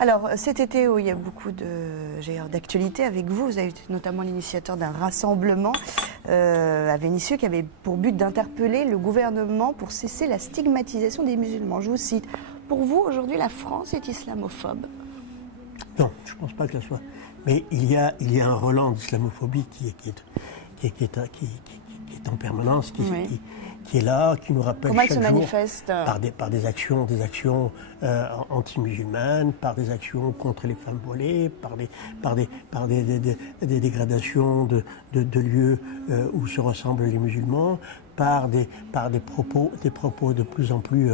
Alors, cet été, où il y a beaucoup d'actualités avec vous, vous avez été notamment l'initiateur d'un rassemblement à Vénissieux qui avait pour but d'interpeller le gouvernement pour cesser la stigmatisation des musulmans. Je vous cite, pour vous, aujourd'hui, la France est islamophobe? Non, je ne pense pas que ce soit. Mais il y a un relent d'islamophobie qui est en permanence, qui est là, qui nous rappelle Comment chaque elle se jour manifeste par des actions anti-musulmanes, par des actions contre les femmes voilées, par des dégradations de lieux où se ressemblent les musulmans, par des propos de plus en plus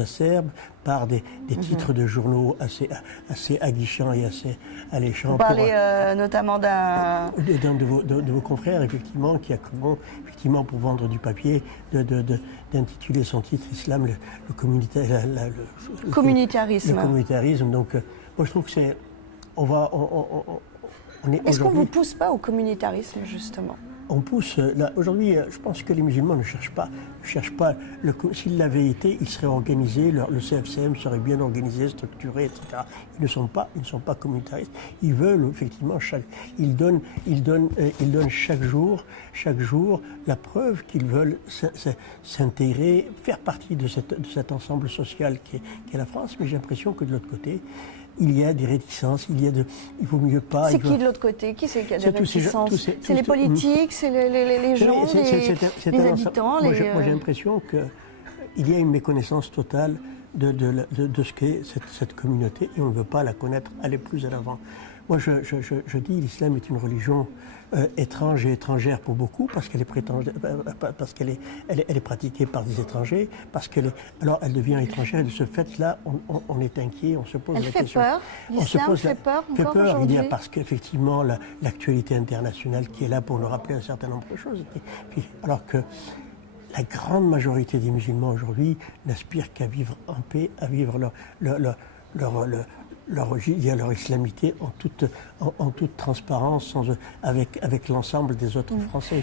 acerbes, par des titres de journaux assez aguichants et assez alléchants. Vous parlez notamment d'un de vos confrères, effectivement, qui a cru effectivement, pour vendre du papier, d'intituler son titre Islam le communautarisme. Le communautarisme. Donc, moi, je trouve que c'est. Est-ce qu'on ne vous pousse pas au communautarisme, justement? On pousse. Aujourd'hui, je pense que les musulmans ne cherchent pas. S'ils l'avaient été, ils seraient organisés. Le CFCM serait bien organisé, structuré, etc. Ils ne sont pas communautaristes. Ils veulent effectivement ils donnent chaque jour la preuve qu'ils veulent s'intégrer, faire partie de cet ensemble social qui est la France. Mais j'ai l'impression que de l'autre côté, il y a des réticences, il vaut mieux pas. C'est qui de l'autre côté? Qui c'est qui a des réticences? C'est les politiques, c'est les gens, les habitants? Moi, j'ai l'impression qu'il y a une méconnaissance totale de ce qu'est cette communauté et on ne veut pas la connaître, aller plus à l'avant. Moi, je dis l'islam est une religion étrange et étrangère pour beaucoup parce qu'elle est pratiquée par des étrangers, alors elle devient étrangère et de ce fait-là, on est inquiet, on se pose la question. L'islam fait peur encore aujourd'hui? Parce qu'effectivement, l'actualité internationale qui est là pour nous rappeler un certain nombre de choses. Alors que la grande majorité des musulmans aujourd'hui n'aspirent qu'à vivre en paix, à vivre leur islamité en toute transparence, avec l'ensemble des autres Français.